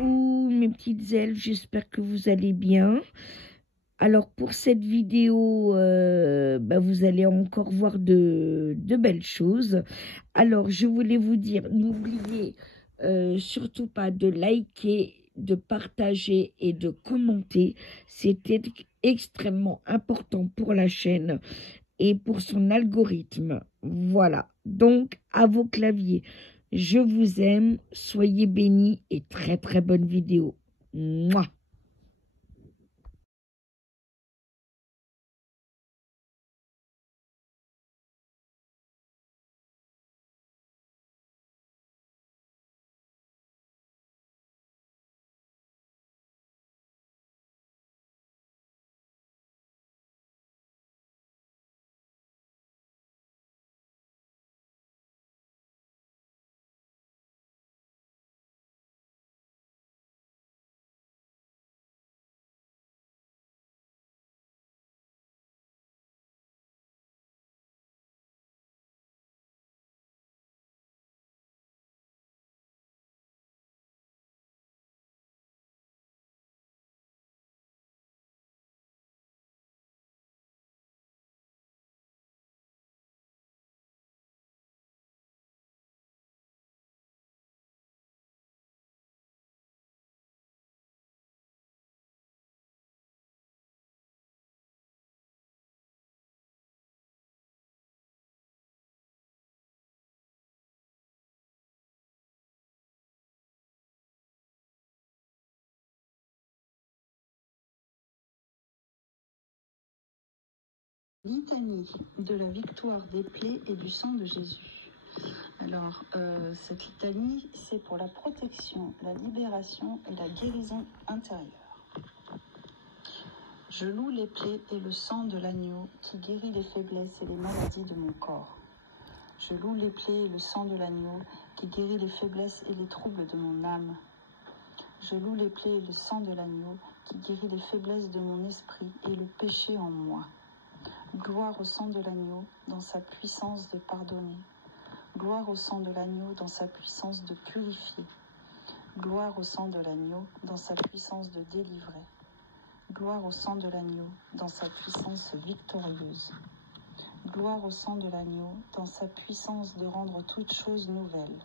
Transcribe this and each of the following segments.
Coucou mes petites elfes, j'espère que vous allez bien. Alors pour cette vidéo, vous allez encore voir de belles choses. Alors je voulais vous dire, n'oubliez surtout pas de liker, de partager et de commenter. C'était extrêmement important pour la chaîne et pour son algorithme. Voilà, donc à vos claviers. Je vous aime, soyez bénis et très très bonne vidéo. Mouah. Litanie de la victoire des plaies et du sang de Jésus. Alors, cette litanie, c'est pour la protection, la libération et la guérison intérieure. Je loue les plaies et le sang de l'agneau qui guérit les faiblesses et les maladies de mon corps. Je loue les plaies et le sang de l'agneau qui guérit les faiblesses et les troubles de mon âme. Je loue les plaies et le sang de l'agneau qui guérit les faiblesses de mon esprit et le péché en moi. Gloire au sang de l'agneau dans sa puissance de pardonner. Gloire au sang de l'agneau dans sa puissance de purifier. Gloire au sang de l'agneau dans sa puissance de délivrer. Gloire au sang de l'agneau dans sa puissance victorieuse. Gloire au sang de l'agneau dans sa puissance de rendre toutes choses nouvelles.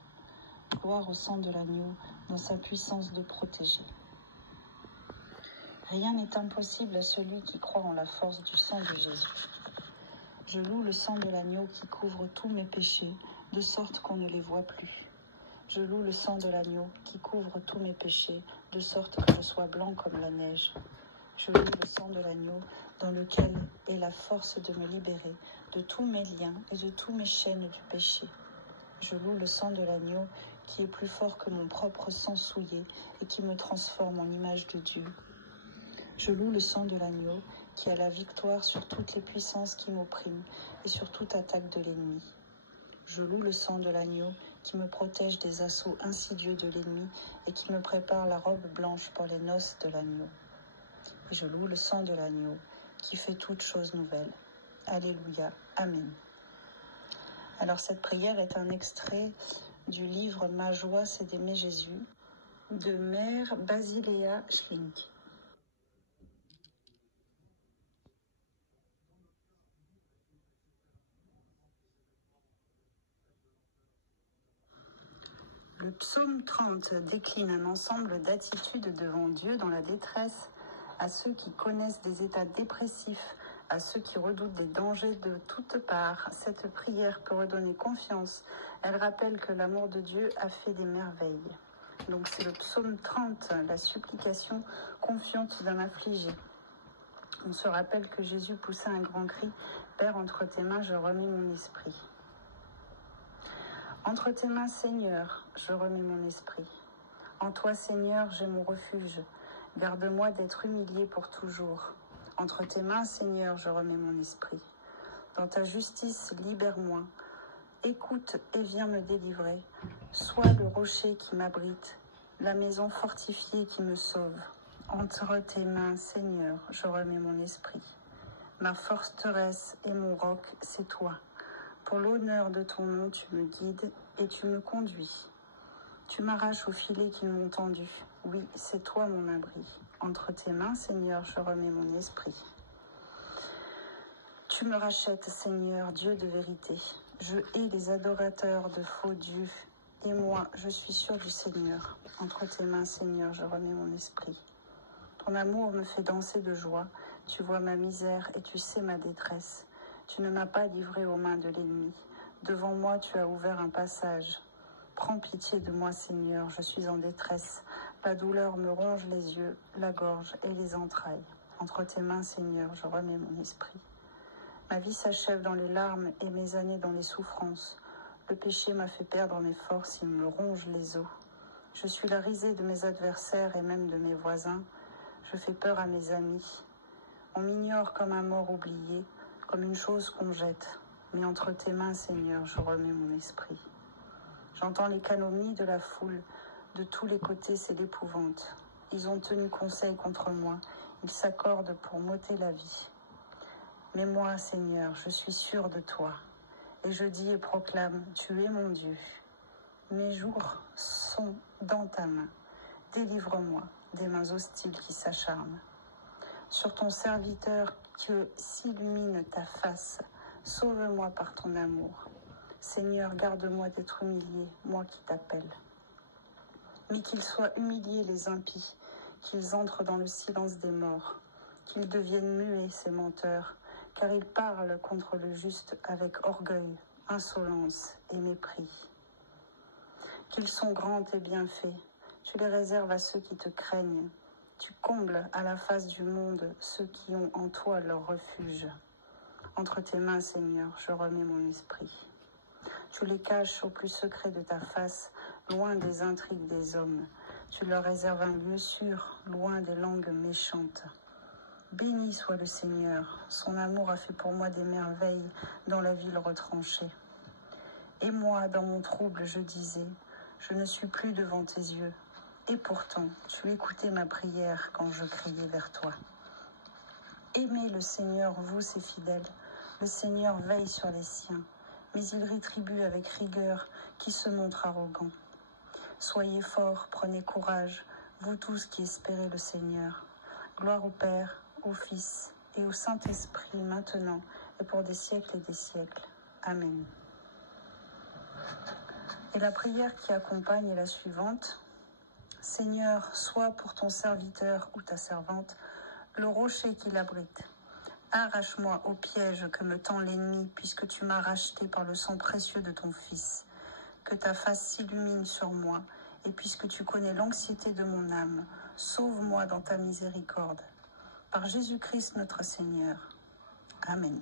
Gloire au sang de l'agneau dans sa puissance de protéger. Rien n'est impossible à celui qui croit en la force du sang de Jésus. Je loue le sang de l'agneau qui couvre tous mes péchés, de sorte qu'on ne les voit plus. Je loue le sang de l'agneau qui couvre tous mes péchés, de sorte que je sois blanc comme la neige. Je loue le sang de l'agneau dans lequel est la force de me libérer de tous mes liens et de tous mes chaînes du péché. Je loue le sang de l'agneau qui est plus fort que mon propre sang souillé et qui me transforme en image de Dieu. Je loue le sang de l'agneau qui a la victoire sur toutes les puissances qui m'oppriment et sur toute attaque de l'ennemi. Je loue le sang de l'agneau qui me protège des assauts insidieux de l'ennemi et qui me prépare la robe blanche pour les noces de l'agneau. Et je loue le sang de l'agneau qui fait toutes choses nouvelles. Alléluia. Amen. Alors cette prière est un extrait du livre Ma joie c'est d'aimer Jésus de Mère Basilea Schlink. Le psaume 30 décline un ensemble d'attitudes devant Dieu dans la détresse, à ceux qui connaissent des états dépressifs, à ceux qui redoutent des dangers de toutes parts. Cette prière peut redonner confiance. Elle rappelle que l'amour de Dieu a fait des merveilles. Donc c'est le psaume 30, la supplication confiante d'un affligé. On se rappelle que Jésus poussa un grand cri, « Père, entre tes mains, je remets mon esprit ». Entre tes mains, Seigneur, je remets mon esprit. En toi, Seigneur, j'ai mon refuge. Garde-moi d'être humilié pour toujours. Entre tes mains, Seigneur, je remets mon esprit. Dans ta justice, libère-moi. Écoute et viens me délivrer. Sois le rocher qui m'abrite, la maison fortifiée qui me sauve. Entre tes mains, Seigneur, je remets mon esprit. Ma forteresse et mon roc, c'est toi. Pour l'honneur de ton nom, tu me guides et tu me conduis. Tu m'arraches aux filets qu'ils m'ont tendus. Oui, c'est toi mon abri. Entre tes mains, Seigneur, je remets mon esprit. Tu me rachètes, Seigneur, Dieu de vérité. Je hais les adorateurs de faux dieux. Et moi, je suis sûr du Seigneur. Entre tes mains, Seigneur, je remets mon esprit. Ton amour me fait danser de joie. Tu vois ma misère et tu sais ma détresse. Tu ne m'as pas livré aux mains de l'ennemi. Devant moi, tu as ouvert un passage. Prends pitié de moi, Seigneur, je suis en détresse. La douleur me ronge les yeux, la gorge et les entrailles. Entre tes mains, Seigneur, je remets mon esprit. Ma vie s'achève dans les larmes et mes années dans les souffrances. Le péché m'a fait perdre mes forces, il me ronge les os. Je suis la risée de mes adversaires et même de mes voisins. Je fais peur à mes amis. On m'ignore comme un mort oublié, comme une chose qu'on jette. Mais entre tes mains, Seigneur, je remets mon esprit. J'entends les calomnies de la foule. De tous les côtés, c'est l'épouvante. Ils ont tenu conseil contre moi. Ils s'accordent pour m'ôter la vie. Mais moi, Seigneur, je suis sûr de toi. Et je dis et proclame, tu es mon Dieu. Mes jours sont dans ta main. Délivre-moi des mains hostiles qui s'acharnent. Sur ton serviteur que s'illumine ta face, sauve-moi par ton amour. Seigneur, garde-moi d'être humilié, moi qui t'appelle. Mais qu'ils soient humiliés les impies, qu'ils entrent dans le silence des morts, qu'ils deviennent muets ces menteurs, car ils parlent contre le juste avec orgueil, insolence et mépris. Qu'ils sont grands tes bienfaits, tu les réserves à ceux qui te craignent. Tu combles à la face du monde ceux qui ont en toi leur refuge. Entre tes mains, Seigneur, je remets mon esprit. Tu les caches au plus secret de ta face, loin des intrigues des hommes. Tu leur réserves un lieu sûr, loin des langues méchantes. Béni soit le Seigneur, son amour a fait pour moi des merveilles dans la ville retranchée. Et moi, dans mon trouble, je disais, je ne suis plus devant tes yeux. Et pourtant, tu écoutais ma prière quand je criais vers toi. Aimez le Seigneur, vous ses fidèles. Le Seigneur veille sur les siens, mais il rétribue avec rigueur qui se montre arrogant. Soyez forts, prenez courage, vous tous qui espérez le Seigneur. Gloire au Père, au Fils et au Saint-Esprit, maintenant et pour des siècles et des siècles. Amen. Et la prière qui accompagne est la suivante. Seigneur, sois pour ton serviteur ou ta servante le rocher qui l'abrite. Arrache-moi au piège que me tend l'ennemi, puisque tu m'as racheté par le sang précieux de ton Fils. Que ta face s'illumine sur moi, et puisque tu connais l'anxiété de mon âme, sauve-moi dans ta miséricorde. Par Jésus-Christ notre Seigneur. Amen.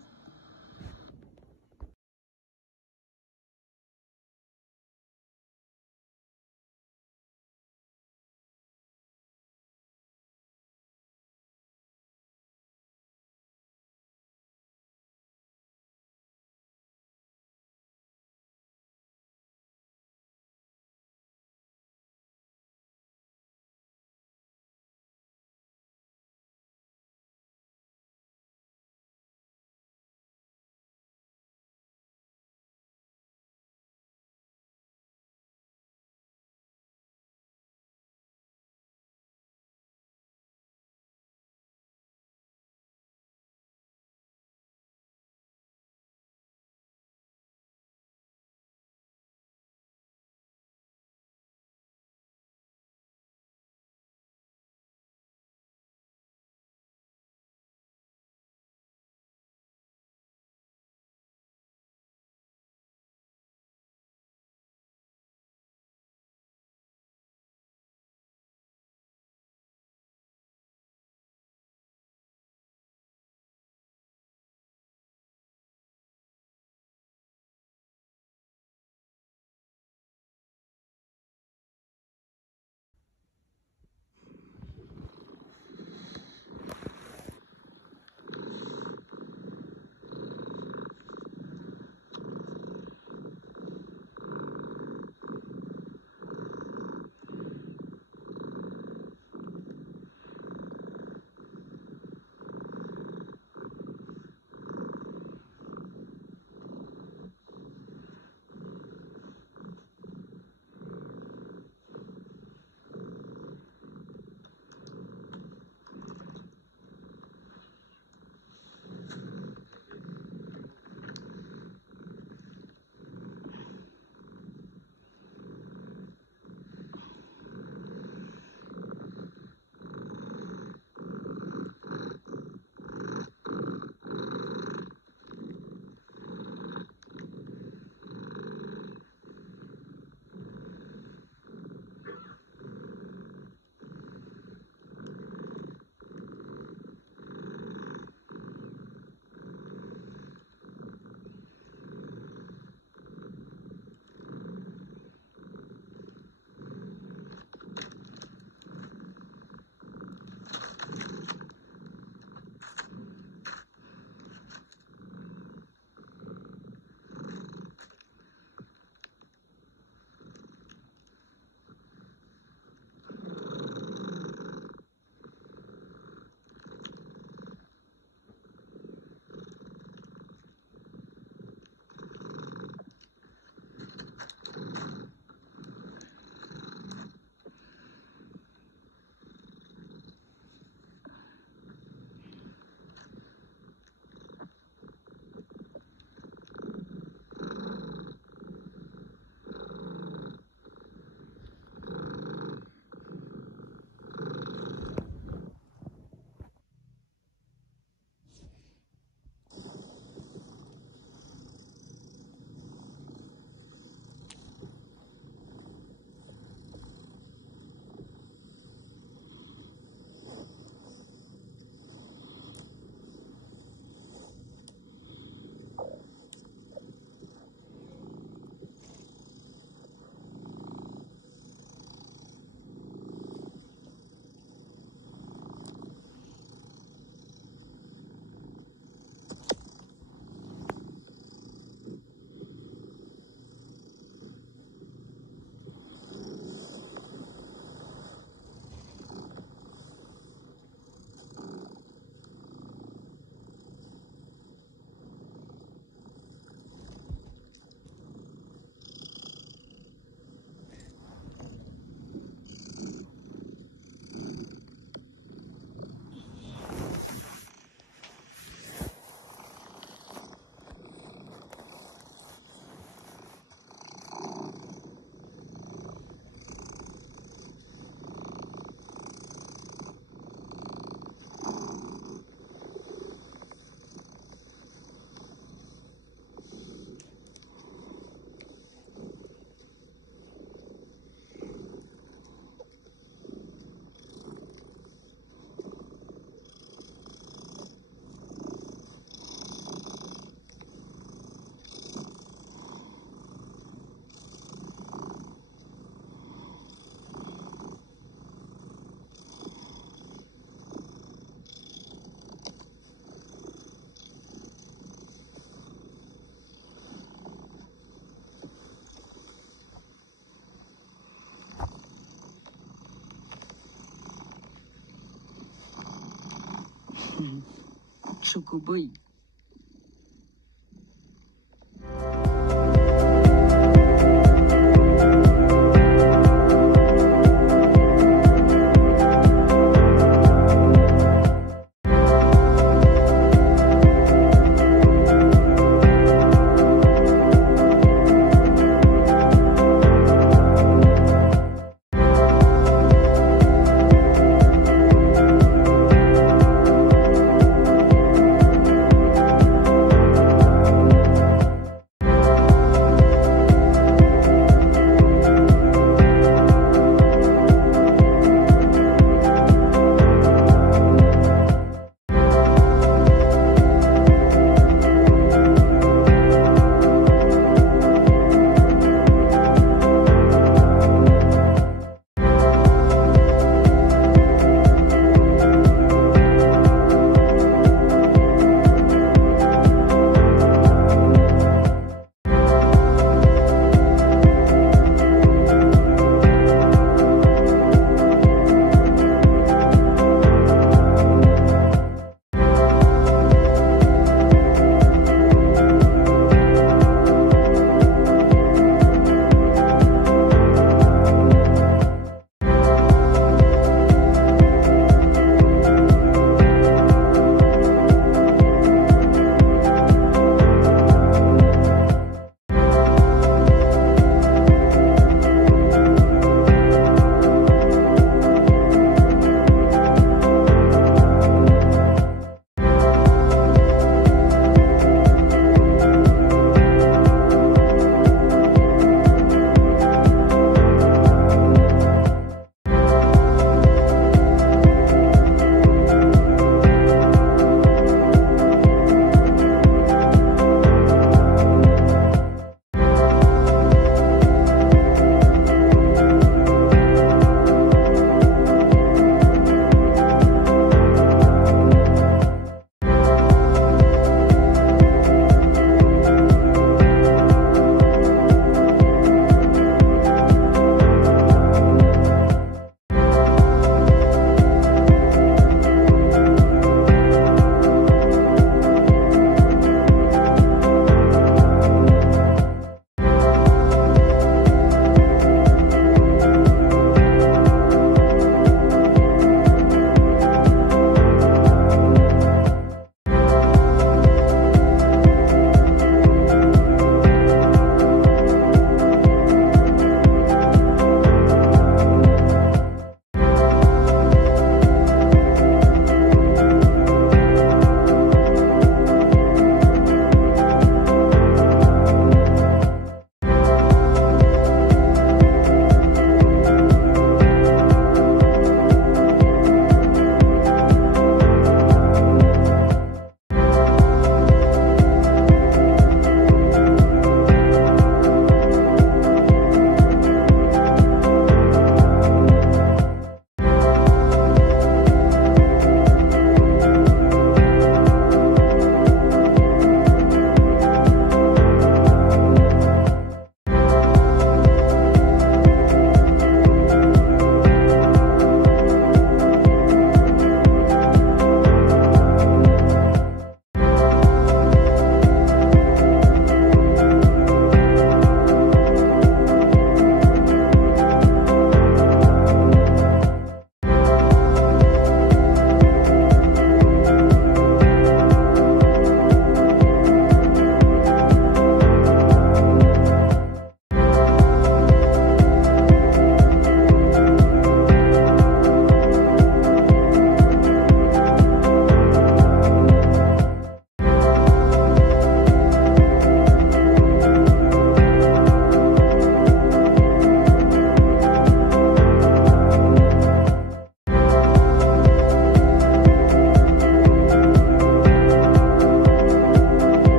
Chocoboy.